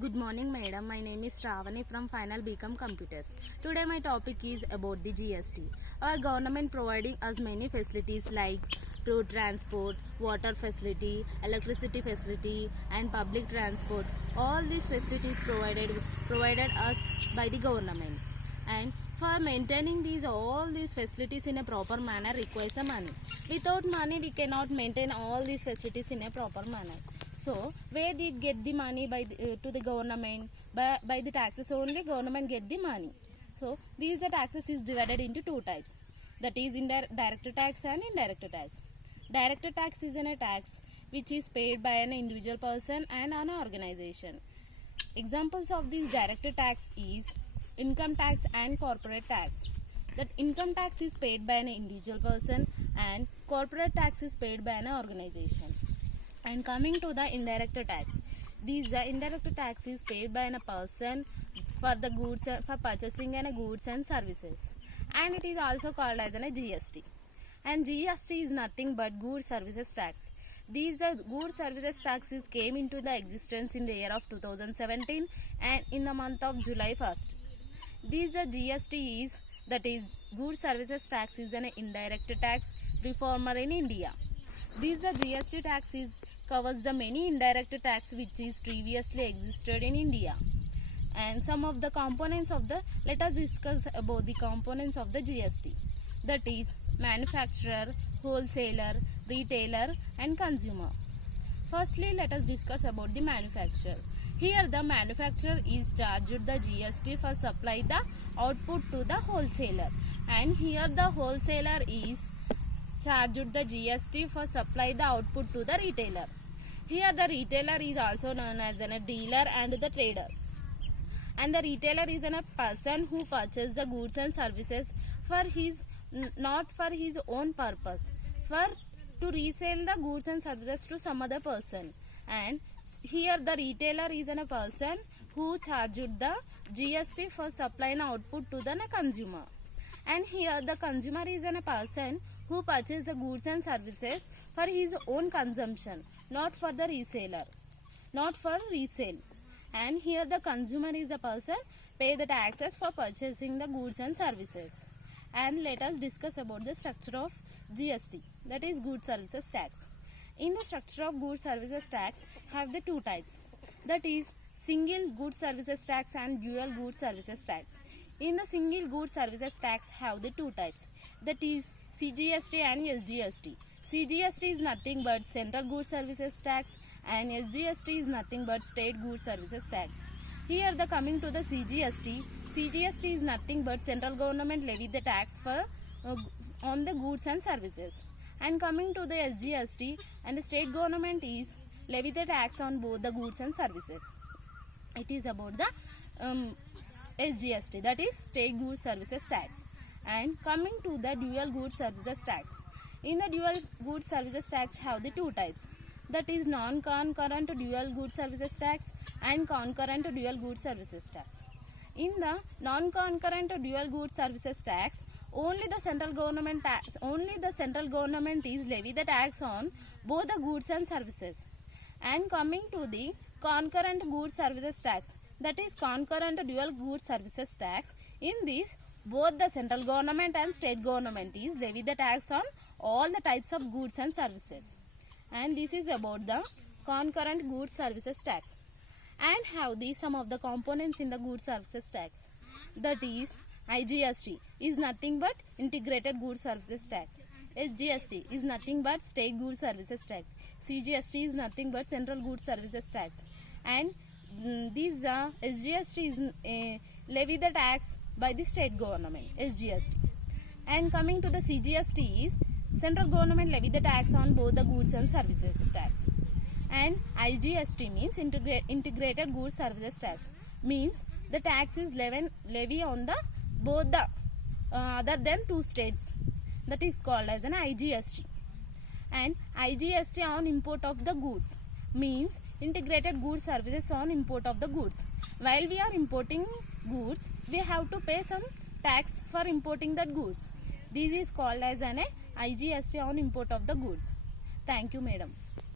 Good morning, madam. My name is Shravani from Final BCom Computers. Today my topic is about the GST. Our government providing us many facilities like road transport, water facility, electricity facility, and public transport. All these facilities provided us by the government. And for maintaining all these facilities in a proper manner requires a money. Without money, we cannot maintain all these facilities in a proper manner. So, where did get the money to the government? By the taxes only, government get the money. So, these the taxes is divided into two types. That is direct tax and indirect tax. Direct tax is a tax which is paid by an individual person and an organization. Examples of these direct tax is income tax and corporate tax. That income tax is paid by an individual person and corporate tax is paid by an organization. And coming to the indirect tax, the indirect tax is paid by a person for the goods for purchasing goods and services, and it is also called as a GST. And GST is nothing but goods services tax. These goods services taxes came into the existence in the year of 2017 and in the month of July 1st. These GST is, that is goods services tax, is an indirect tax reformer in India. This GST tax covers the many indirect tax which is previously existed in India. And some of the components of let us discuss about the components of the GST. That is manufacturer, wholesaler, retailer and consumer. Firstly, let us discuss about the manufacturer. Here the manufacturer is charged the GST for supply the output to the wholesaler, and here the wholesaler is charged the GST for supply the output to the retailer. Here the retailer is also known as a dealer and the trader. And the retailer is a person who purchases the goods and services for not for his own purpose, for to resell the goods and services to some other person. And here the retailer is a person who charged the GST for supplying output to the consumer. And here the consumer is a person who purchases the goods and services for his own consumption, not for the reseller, not for resale. And here the consumer is a person pay the taxes for purchasing the goods and services. And let us discuss about the structure of GST, that is goods services tax. In the structure of goods services tax have the two types, that is single goods services tax and dual goods services tax. In the single goods services tax have the two types, that is CGST and SGST. CGST is nothing but Central Goods Services Tax and SGST is nothing but State Goods Services Tax. Here the coming to the CGST, CGST is nothing but central government levy the tax for on the goods and services. And coming to the SGST, and the state government is levy the tax on both the goods and services. It is about the SGST, that is State Goods Services Tax. And coming to the dual goods services tax. In the dual goods services tax have the two types, that is non-concurrent dual goods services tax and concurrent dual goods services tax. In the non-concurrent dual goods services tax, only the central government is levy the tax on both the goods and services. And coming to the concurrent goods services tax, that is concurrent dual goods services tax, in this both the central government and state government is levy the tax on all the types of goods and services. And this is about the concurrent goods services tax. And have some of the components in the goods services tax, that is IGST is nothing but integrated goods services tax, SGST is nothing but state goods services tax, CGST is nothing but central goods services tax. And these SGST is levy the tax by the state government, SGST. And coming to the CGST is central government levy the tax on both the goods and services tax. And IGST means integrated goods services tax, means the tax is levy on the both the other than two states, that is called as an IGST. And IGST on import of the goods means integrated goods services on import of the goods. While we are importing goods, we have to pay some tax for importing that goods. This is called as an IGST on import of the goods. Thank you, madam.